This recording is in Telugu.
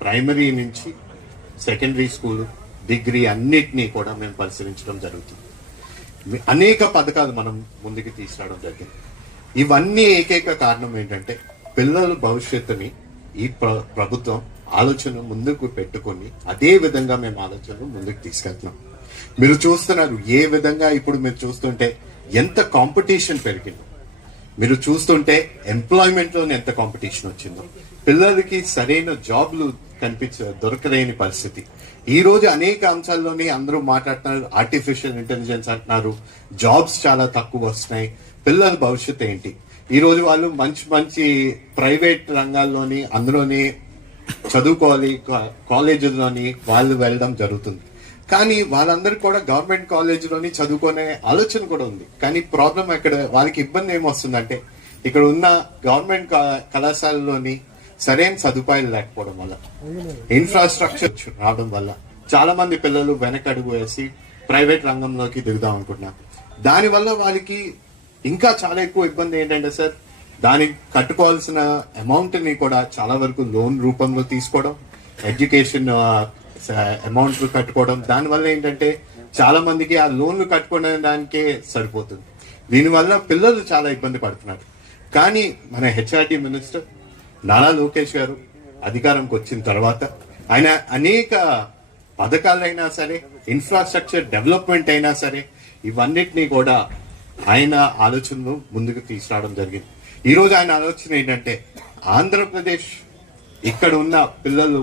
ప్రైమరీ నుంచి సెకండరీ స్కూల్ డిగ్రీ అన్నిటినీ కూడా మేము పరిశీలించడం జరుగుతుంది. అనేక పథకాలు మనం ముందుకు తీసుకురావడం జరిగింది. ఇవన్నీ ఏకైక కారణం ఏంటంటే పిల్లల భవిష్యత్తుని ఈ ప్ర- ప్రభుత్వం ఆలోచన ముందుకు పెట్టుకొని అదే విధంగా మేము ఆలోచనలు ముందుకు తీసుకెళ్తున్నాం. మీరు చూస్తున్నారు ఏ విధంగా ఇప్పుడు మీరు చూస్తుంటే ఎంత కాంపిటీషన్ పెరిగిందో. మీరు చూస్తుంటే ఎంప్లాయ్మెంట్లోనే ఎంత కాంపిటీషన్ వచ్చిందో. పిల్లలకి సరైన జాబ్లు కనిపించ దొరకలేని పరిస్థితి. ఈ రోజు అనేక అంశాల్లోని అందరూ మాట్లాడుతున్నారు. ఆర్టిఫిషియల్ ఇంటెలిజెన్స్ అంటున్నారు. జాబ్స్ చాలా తక్కువ వస్తున్నాయి. పిల్లల భవిష్యత్తు ఏంటి? ఈ రోజు వాళ్ళు మంచి మంచి ప్రైవేట్ రంగాల్లోని అందులోని చదువుకోవాలి కాలేజీలోని వాళ్ళు వెళ్ళడం జరుగుతుంది. కానీ వాళ్ళందరూ కూడా గవర్నమెంట్ కాలేజీలోని చదువుకునే ఆలోచన కూడా ఉంది. కానీ ప్రాబ్లం ఇక్కడ వాళ్ళకి ఇబ్బంది ఏమొస్తుందంటే ఇక్కడ ఉన్న గవర్నమెంట్ కళాశాలలోని సరైన సదుపాయాలు లేకపోవడం వల్ల. ఇన్ఫ్రాస్ట్రక్చర్ రావడం వల్ల. చాలా మంది పిల్లలు వెనకడుగు వేసి ప్రైవేట్ రంగంలోకి దిగుదాం అనుకుంటున్నారు. దానివల్ల వాళ్ళకి ఇంకా చాలా ఎక్కువ ఇబ్బంది ఏంటంటే సార్ దానికి కట్టుకోవాల్సిన అమౌంట్ని కూడా చాలా వరకు లోన్ రూపంలో తీసుకోవడం ఎడ్యుకేషన్ అమౌంట్ కట్టుకోవడం దానివల్ల ఏంటంటే చాలా మందికి ఆ లోన్లు కట్టుకోవడానికే సరిపోతుంది. దీనివల్ల పిల్లలు చాలా ఇబ్బంది పడుతున్నారు. కానీ మన హెచ్ఆర్డి మినిస్టర్ నారా లోకేష్ గారు అధికారంకి వచ్చిన తర్వాత ఆయన అనేక పథకాలైనా సరే ఇన్ఫ్రాస్ట్రక్చర్ డెవలప్మెంట్ అయినా సరే ఇవన్నిటినీ కూడా ఆయన ఆలోచనలు ముందుకు తీసుకురావడం జరిగింది. ఈ రోజు ఆయన ఆలోచన ఏంటంటే ఆంధ్రప్రదేశ్ ఇక్కడ ఉన్న పిల్లలు